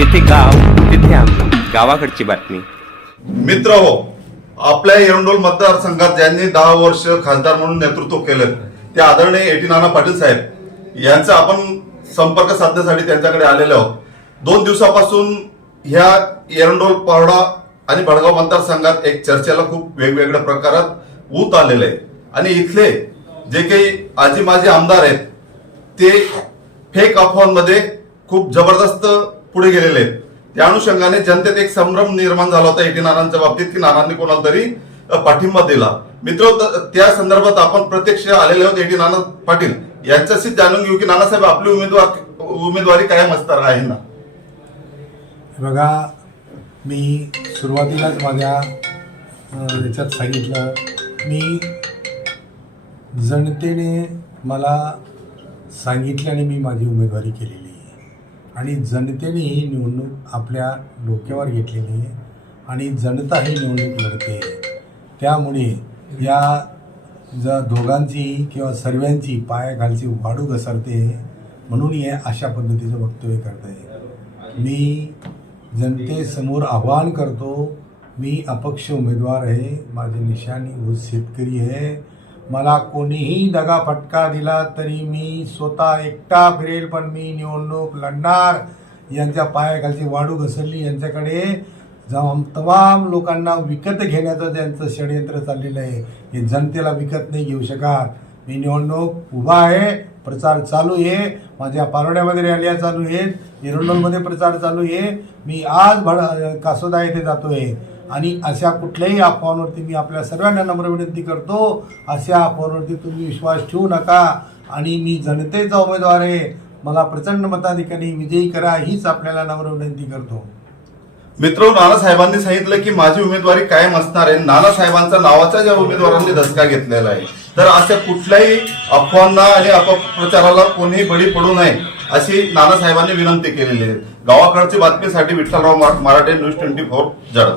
जिथे गाव तिथे आम्ही गावाकडची बातमी. मित्र हो आपल्या एरंडोल मतदारसंघात ज्यांनी दहा वर्ष खासदार म्हणून नेतृत्व केलं ते आदरणीय एटी नाना पाटील साहेब. यांचा आपण संपर्क साधण्यासाठी त्यांच्याकडे आलेलो आहोत. दोन दिवसापासून ह्या एरंडोल पावडा आणि भडगाव मतदारसंघात एक चर्चेला खूप वेगवेगळ्या प्रकारात ऊत आलेलं आहे आणि इथले जे काही आजी माजी आमदार आहेत ते फेक अफवांमध्ये खूप जबरदस्त पुढे गेलेले आहेत. त्या अनुषंगाने जनतेत एक संभ्रम निर्माण झाला होता एटी नानांच्या बाबतीत की नानांनी कोणाला तरी पाठिंबा दिला. मित्र त्या संदर्भात आपण प्रत्यक्ष आलेले आहोत एटी नाना पाटील. यांच्याशी जाणून घेऊ की नानासाहेब आपली उमेदवार उमेदवारी कायम असणार आहे ना? हे बघा मी सुरुवातीलाच माझ्या याच्यात सांगितलं मी जनतेने मला सांगितल्याने मी माझी उमेदवारी केलेली आणि जनतेने ही निवडणूक आपल्या डोक्यावर घेतलेली आहे आणि जनता ही निवडणूक लढते. त्यामुळे या ज दोघांची किंवा सर्वांची पायाखालची वाढू घसरते म्हणून हे अशा पद्धतीचं वक्तव्य करत आहे मी जनतेसमोर आव्हान करतो मी अपक्ष उमेदवार आहे माझी निशाणी शेतकरी आहे मला कोणीही दगा फटका दिला तरी मी स्वतः एकटा फिरेल पण मी निवडणूक लढणार. यांच्या पायाखालची वाढू घसरली. यांच्याकडे जाऊन तमाम लोकांना विकत घेण्याचं त्यांचं षडयंत्र चाललेलं आहे. हे जनतेला विकत नाही घेऊ शकत. मी निवडणूक उभा आहे. प्रचार चालू आहे. माझ्या पारोड्यामध्ये रॅल्या चालू आहेत. एरोडोलमध्ये प्रचार चालू आहे. मी आज भड कासोदा येथे जातो आहे आणि अशा कुठल्याही अफवांवरती मी आपल्या सर्वांना नम्र विनंती करतो. अशा अफवांवरती तुम्ही विश्वास ठेवू नका. आणि मी जनतेचा उमेदवार आहे. मला प्रचंड मताधिकारी विजयी करा हीच आपल्याला नम्र विनंती करतो. मित्र नानासाहेबांनी सांगितलं की माझी उमेदवारी कायम असणार आहे. नानासाहेबांचा नावाचा ज्या उमेदवारांनी धसका घेतलेला आहे. तर अशा कुठल्याही अफवांना आणि अपप्रचाराला कोणीही बळी पडू नये अशी नानासाहेबांनी विनंती केलेली आहे. गावाकडची बातमीसाठी Vitthalrao Marathe news twenty four Jalgaon.